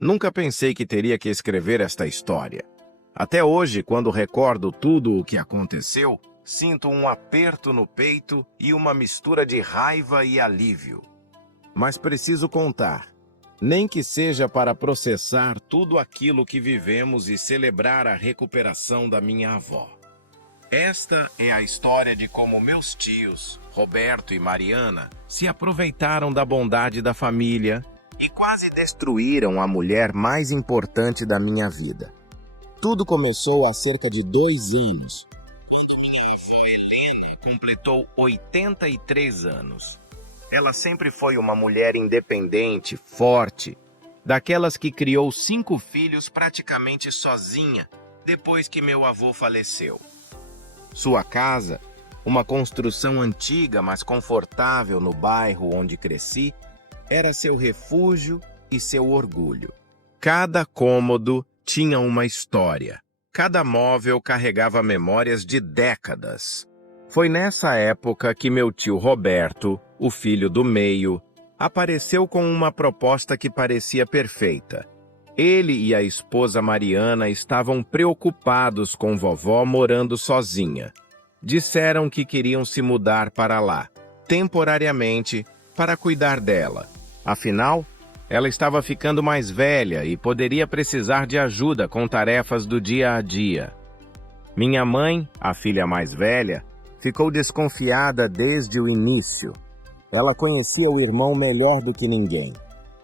Nunca pensei que teria que escrever esta história. Até hoje, quando recordo tudo o que aconteceu, sinto um aperto no peito e uma mistura de raiva e alívio. Mas preciso contar, nem que seja para processar tudo aquilo que vivemos e celebrar a recuperação da minha avó. Esta é a história de como meus tios, Roberto e Mariana, se aproveitaram da bondade da família e quase destruíram a mulher mais importante da minha vida. Tudo começou há cerca de 2 anos, quando minha avó Helena completou 83 anos. Ela sempre foi uma mulher independente, forte, daquelas que criou 5 filhos praticamente sozinha depois que meu avô faleceu. Sua casa, uma construção antiga mas confortável no bairro onde cresci, era seu refúgio e seu orgulho. Cada cômodo tinha uma história. Cada móvel carregava memórias de décadas. Foi nessa época que meu tio Roberto, o filho do meio, apareceu com uma proposta que parecia perfeita. Ele e a esposa Mariana estavam preocupados com vovó morando sozinha. Disseram que queriam se mudar para lá, temporariamente, para cuidar dela. Afinal, ela estava ficando mais velha e poderia precisar de ajuda com tarefas do dia a dia. Minha mãe, a filha mais velha, ficou desconfiada desde o início. Ela conhecia o irmão melhor do que ninguém.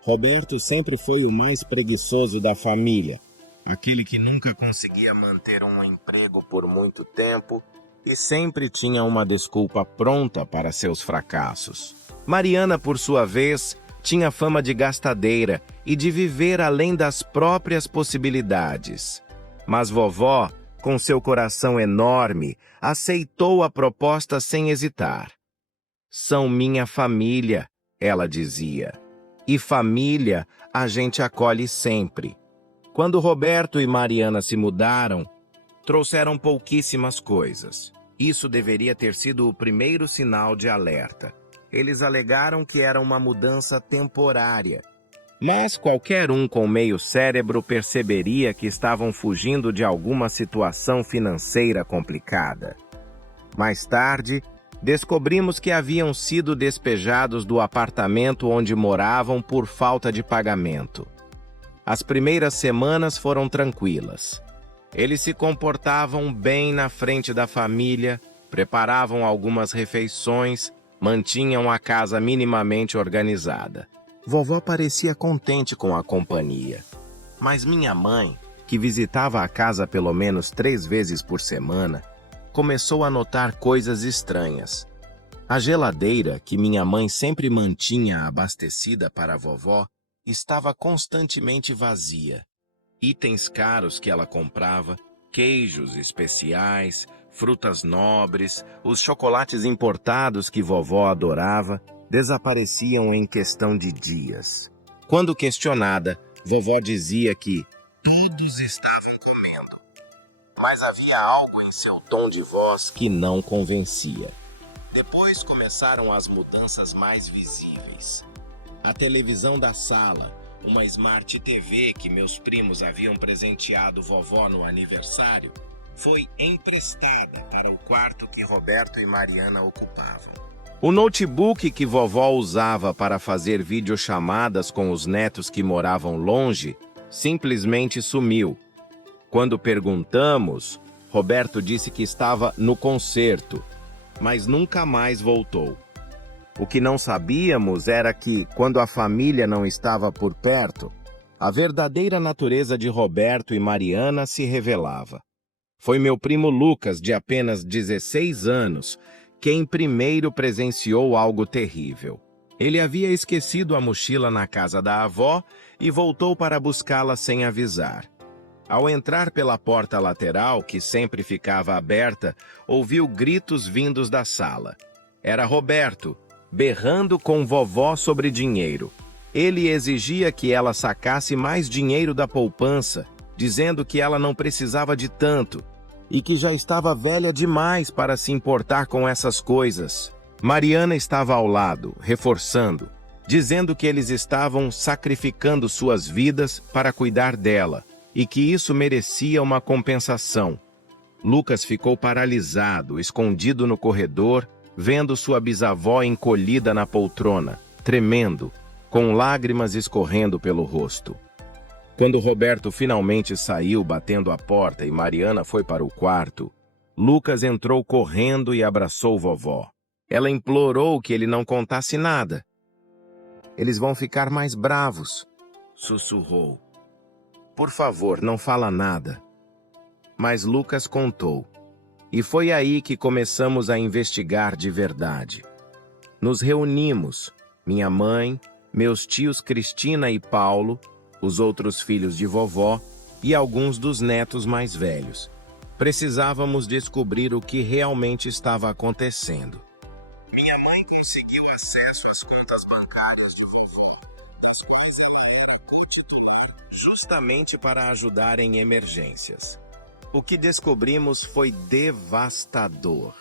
Roberto sempre foi o mais preguiçoso da família, aquele que nunca conseguia manter um emprego por muito tempo e sempre tinha uma desculpa pronta para seus fracassos. Mariana, por sua vez, tinha fama de gastadeira e de viver além das próprias possibilidades. Mas vovó, com seu coração enorme, aceitou a proposta sem hesitar. "São minha família", ela dizia. "E família a gente acolhe sempre." Quando Roberto e Mariana se mudaram, trouxeram pouquíssimas coisas. Isso deveria ter sido o primeiro sinal de alerta. Eles alegaram que era uma mudança temporária. Mas qualquer um com meio cérebro perceberia que estavam fugindo de alguma situação financeira complicada. Mais tarde, descobrimos que haviam sido despejados do apartamento onde moravam por falta de pagamento. As primeiras semanas foram tranquilas. Eles se comportavam bem na frente da família, preparavam algumas refeições, mantinham a casa minimamente organizada. Vovó parecia contente com a companhia. Mas minha mãe, que visitava a casa pelo menos 3 vezes por semana, começou a notar coisas estranhas. A geladeira, que minha mãe sempre mantinha abastecida para a vovó, estava constantemente vazia. Itens caros que ela comprava, queijos especiais, frutas nobres, os chocolates importados que vovó adorava, desapareciam em questão de dias. Quando questionada, vovó dizia que todos estavam comendo. Mas havia algo em seu tom de voz que não convencia. Depois começaram as mudanças mais visíveis. A televisão da sala, uma Smart TV que meus primos haviam presenteado vovó no aniversário, foi emprestada para o quarto que Roberto e Mariana ocupavam. O notebook que vovó usava para fazer videochamadas com os netos que moravam longe simplesmente sumiu. Quando perguntamos, Roberto disse que estava no concerto, mas nunca mais voltou. O que não sabíamos era que, quando a família não estava por perto, a verdadeira natureza de Roberto e Mariana se revelava. Foi meu primo Lucas, de apenas 16 anos, quem primeiro presenciou algo terrível. Ele havia esquecido a mochila na casa da avó e voltou para buscá-la sem avisar. Ao entrar pela porta lateral, que sempre ficava aberta, ouviu gritos vindos da sala. Era Roberto, berrando com vovó sobre dinheiro. Ele exigia que ela sacasse mais dinheiro da poupança, dizendo que ela não precisava de tanto e que já estava velha demais para se importar com essas coisas. Mariana estava ao lado, reforçando. dizendo que eles estavam sacrificando suas vidas para cuidar dela e que isso merecia uma compensação. Lucas ficou paralisado, escondido no corredor, vendo sua bisavó encolhida na poltrona, tremendo, com lágrimas escorrendo pelo rosto. Quando Roberto finalmente saiu batendo a porta e Mariana foi para o quarto, Lucas entrou correndo e abraçou vovó. Ela implorou que ele não contasse nada. "Eles vão ficar mais bravos", sussurrou. "Por favor, não fala nada." Mas Lucas contou. E foi aí que começamos a investigar de verdade. Nos reunimos, minha mãe, meus tios Cristina e Paulo, os outros filhos de vovó e alguns dos netos mais velhos. Precisávamos descobrir o que realmente estava acontecendo. Minha mãe conseguiu acesso às contas bancárias de vovó, das quais ela era co-titular, justamente para ajudar em emergências. O que descobrimos foi devastador.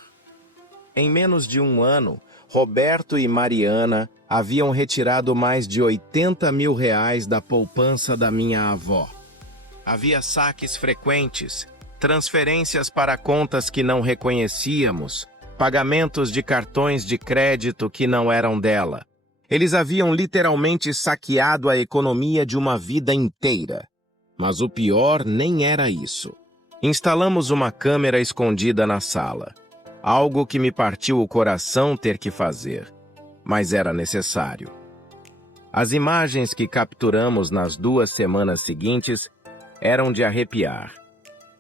Em menos de um ano, Roberto e Mariana haviam retirado mais de R$ 80 mil da poupança da minha avó. Havia saques frequentes, transferências para contas que não reconhecíamos, pagamentos de cartões de crédito que não eram dela. Eles haviam literalmente saqueado a economia de uma vida inteira. Mas o pior nem era isso. Instalamos uma câmera escondida na sala. Algo que me partiu o coração ter que fazer, mas era necessário. As imagens que capturamos nas 2 semanas seguintes eram de arrepiar.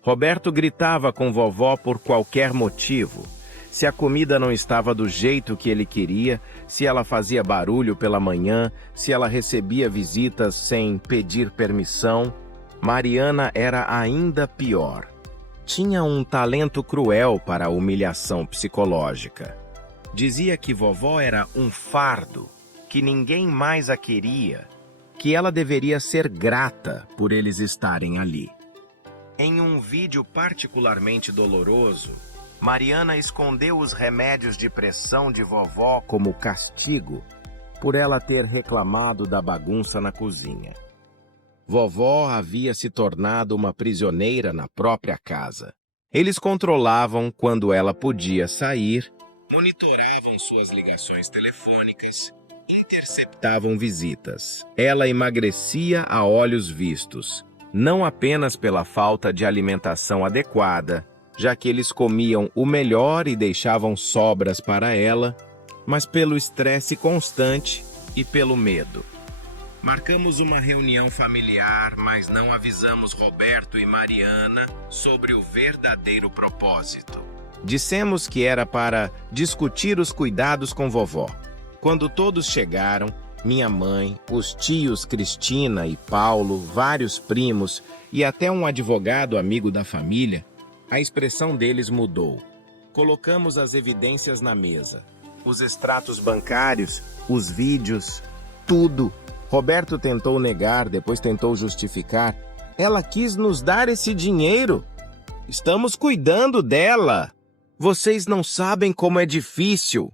Roberto gritava com vovó por qualquer motivo. Se a comida não estava do jeito que ele queria, se ela fazia barulho pela manhã, se ela recebia visitas sem pedir permissão. Mariana era ainda pior. Tinha um talento cruel para a humilhação psicológica. Dizia que vovó era um fardo, que ninguém mais a queria, que ela deveria ser grata por eles estarem ali. Em um vídeo particularmente doloroso, Mariana escondeu os remédios de pressão de vovó como castigo por ela ter reclamado da bagunça na cozinha. Vovó havia se tornado uma prisioneira na própria casa. Eles controlavam quando ela podia sair, monitoravam suas ligações telefônicas, interceptavam visitas. Ela emagrecia a olhos vistos, não apenas pela falta de alimentação adequada, já que eles comiam o melhor e deixavam sobras para ela, mas pelo estresse constante e pelo medo. Marcamos uma reunião familiar, mas não avisamos Roberto e Mariana sobre o verdadeiro propósito. Dissemos que era para discutir os cuidados com vovó. Quando todos chegaram, minha mãe, os tios Cristina e Paulo, vários primos e até um advogado amigo da família, a expressão deles mudou. Colocamos as evidências na mesa. Os extratos bancários, os vídeos, tudo. Roberto tentou negar, depois tentou justificar. Ela quis nos dar esse dinheiro. Estamos cuidando dela. Vocês não sabem como é difícil.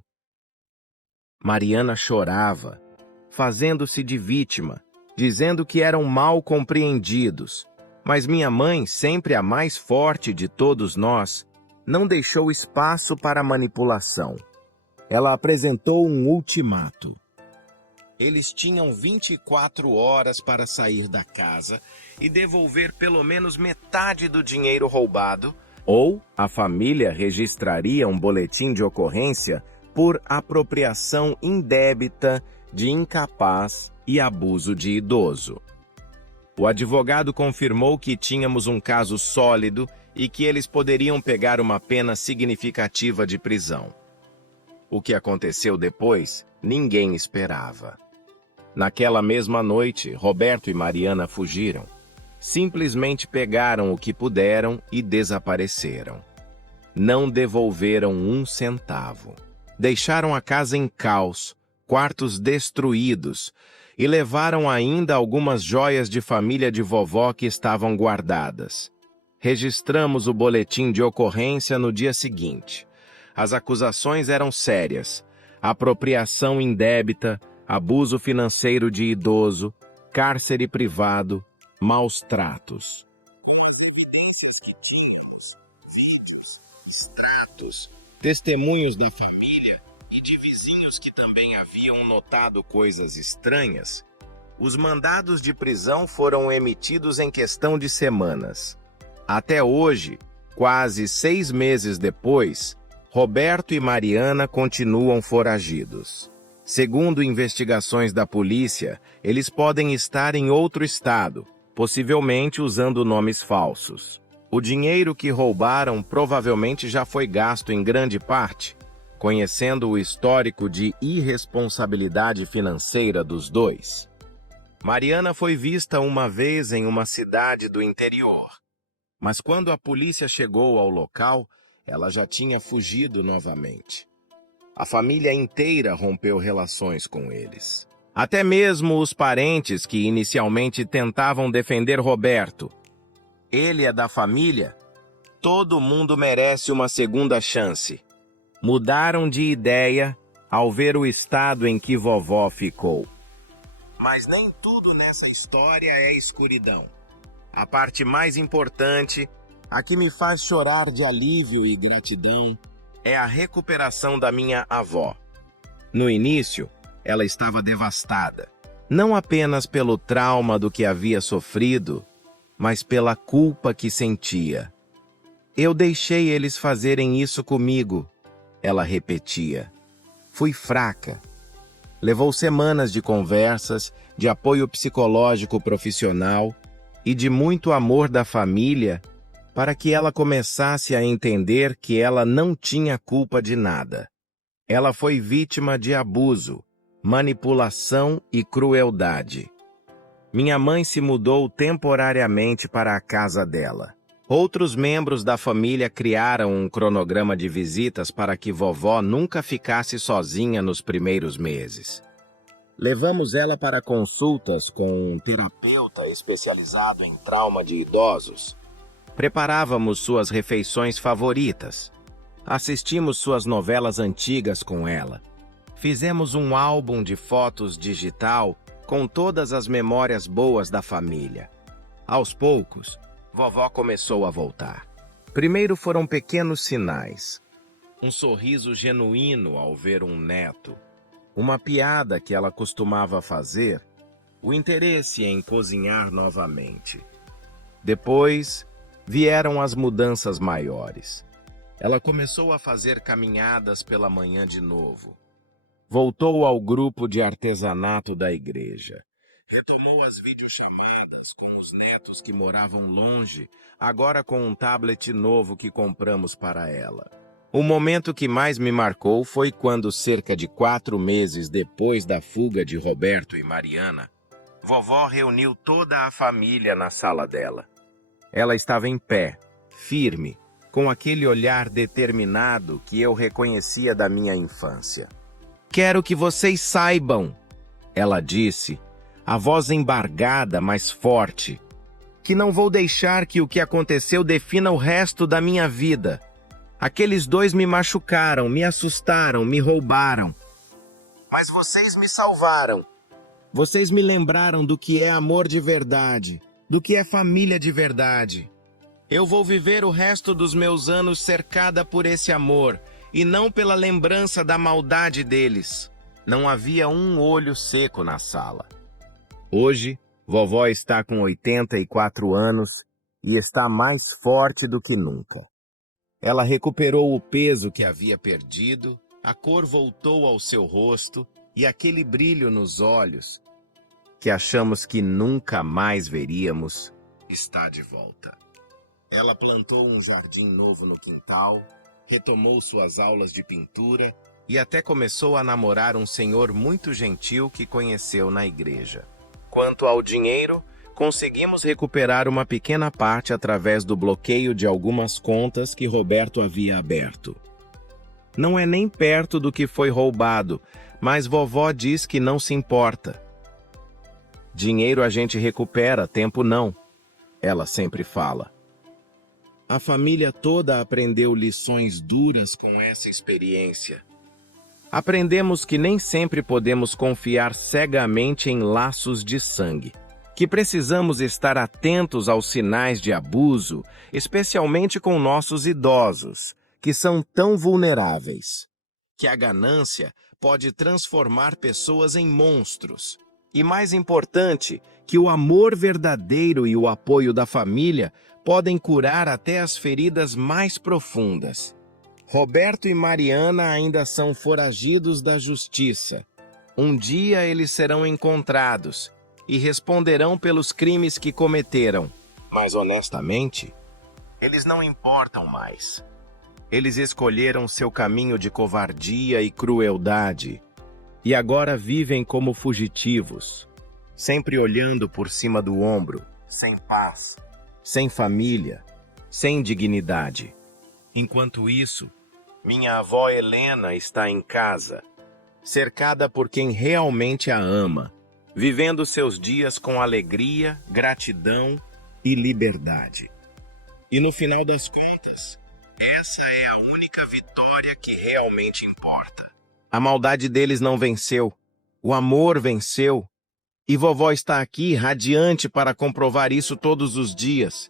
Mariana chorava, fazendo-se de vítima, dizendo que eram mal compreendidos. Mas minha mãe, sempre a mais forte de todos nós, não deixou espaço para manipulação. Ela apresentou um ultimato. Eles tinham 24 horas para sair da casa e devolver pelo menos metade do dinheiro roubado, ou a família registraria um boletim de ocorrência por apropriação indébita de incapaz e abuso de idoso. O advogado confirmou que tínhamos um caso sólido e que eles poderiam pegar uma pena significativa de prisão. O que aconteceu depois, ninguém esperava. Naquela mesma noite, Roberto e Mariana fugiram. Simplesmente pegaram o que puderam e desapareceram. Não devolveram um centavo. Deixaram a casa em caos, quartos destruídos, e levaram ainda algumas joias de família de vovó que estavam guardadas. Registramos o boletim de ocorrência no dia seguinte. As acusações eram sérias: apropriação indébita, abuso financeiro de idoso, cárcere privado, maus tratos. Testemunhos da família e de vizinhos que também haviam notado coisas estranhas, os mandados de prisão foram emitidos em questão de semanas. Até hoje, quase 6 meses depois, Roberto e Mariana continuam foragidos. Segundo investigações da polícia, eles podem estar em outro estado, possivelmente usando nomes falsos. O dinheiro que roubaram provavelmente já foi gasto em grande parte, conhecendo o histórico de irresponsabilidade financeira dos dois. Mariana foi vista uma vez em uma cidade do interior, mas quando a polícia chegou ao local, ela já tinha fugido novamente. A família inteira rompeu relações com eles. Até mesmo os parentes que inicialmente tentavam defender Roberto. Ele é da família? Todo mundo merece uma segunda chance. Mudaram de ideia ao ver o estado em que vovó ficou. Mas nem tudo nessa história é escuridão. A parte mais importante, a que me faz chorar de alívio e gratidão, é a recuperação da minha avó. No início, ela estava devastada, não apenas pelo trauma do que havia sofrido, mas pela culpa que sentia. Eu deixei eles fazerem isso comigo, ela repetia. Fui fraca. Levou semanas de conversas, de apoio psicológico profissional e de muito amor da família para que ela começasse a entender que ela não tinha culpa de nada. Ela foi vítima de abuso, manipulação e crueldade. Minha mãe se mudou temporariamente para a casa dela. Outros membros da família criaram um cronograma de visitas para que vovó nunca ficasse sozinha nos primeiros meses. Levamos ela para consultas com um terapeuta especializado em trauma de idosos. Preparávamos suas refeições favoritas. Assistimos suas novelas antigas com ela. Fizemos um álbum de fotos digital com todas as memórias boas da família. Aos poucos, vovó começou a voltar. Primeiro foram pequenos sinais. Um sorriso genuíno ao ver um neto. Uma piada que ela costumava fazer. O interesse em cozinhar novamente. Depois, vieram as mudanças maiores. Ela começou a fazer caminhadas pela manhã de novo. Voltou ao grupo de artesanato da igreja. Retomou as videochamadas com os netos que moravam longe, agora com um tablet novo que compramos para ela. O momento que mais me marcou foi quando, cerca de 4 meses depois da fuga de Roberto e Mariana, vovó reuniu toda a família na sala dela. Ela estava em pé, firme, com aquele olhar determinado que eu reconhecia da minha infância. Quero que vocês saibam, ela disse, a voz embargada, mas forte, que não vou deixar que o que aconteceu defina o resto da minha vida. Aqueles dois me machucaram, me assustaram, me roubaram. Mas vocês me salvaram. Vocês me lembraram do que é amor de verdade, do que é família de verdade. Eu vou viver o resto dos meus anos cercada por esse amor, e não pela lembrança da maldade deles. Não havia um olho seco na sala. Hoje, vovó está com 84 anos e está mais forte do que nunca. Ela recuperou o peso que havia perdido, a cor voltou ao seu rosto e aquele brilho nos olhos, que achamos que nunca mais veríamos, está de volta. Ela plantou um jardim novo no quintal, retomou suas aulas de pintura e até começou a namorar um senhor muito gentil que conheceu na igreja. Quanto ao dinheiro, conseguimos recuperar uma pequena parte através do bloqueio de algumas contas que Roberto havia aberto. Não é nem perto do que foi roubado, mas vovó diz que não se importa. Dinheiro a gente recupera, tempo não, ela sempre fala. A família toda aprendeu lições duras com essa experiência. Aprendemos que nem sempre podemos confiar cegamente em laços de sangue, que precisamos estar atentos aos sinais de abuso, especialmente com nossos idosos, que são tão vulneráveis, que a ganância pode transformar pessoas em monstros. E mais importante, que o amor verdadeiro e o apoio da família podem curar até as feridas mais profundas. Roberto e Mariana ainda são foragidos da justiça. Um dia eles serão encontrados e responderão pelos crimes que cometeram. Mas honestamente, eles não importam mais. Eles escolheram seu caminho de covardia e crueldade e agora vivem como fugitivos, sempre olhando por cima do ombro, sem paz, sem família, sem dignidade. Enquanto isso, minha avó Helena está em casa, cercada por quem realmente a ama, vivendo seus dias com alegria, gratidão e liberdade. E no final das contas, essa é a única vitória que realmente importa. A maldade deles não venceu, o amor venceu, e vovó está aqui radiante para comprovar isso todos os dias.